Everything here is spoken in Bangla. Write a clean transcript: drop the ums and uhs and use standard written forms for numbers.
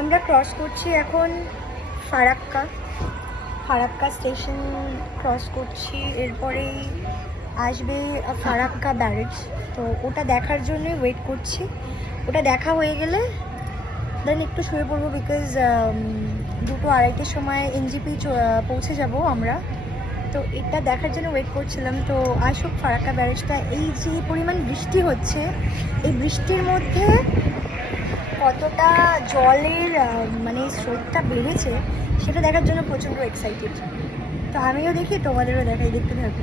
আমরা ক্রস করছি এখন ফারাক্কা স্টেশন ক্রস করছি, এরপরেই আসবে ফারাক্কা ব্যারেজ। তো ওটা দেখার জন্যই ওয়েট করছি। ওটা দেখা হয়ে গেলে দেন একটু শুয়ে পড়বো, বিকজ 2-2:30টার সময় এনজিপি পৌঁছে যাব আমরা। তো এটা দেখার জন্য ওয়েট করছিলাম। তো আসুক ফারাক্কা ব্যারেজটা। এই যে পরিমাণ বৃষ্টি হচ্ছে, এই বৃষ্টির মধ্যে কতটা জলের মানে স্রোতটা বেড়েছে সেটা দেখার জন্য প্রচণ্ড এক্সাইটেড। তো আমিও দেখি, তোমাদেরও দেখাই, দেখতে থাকো।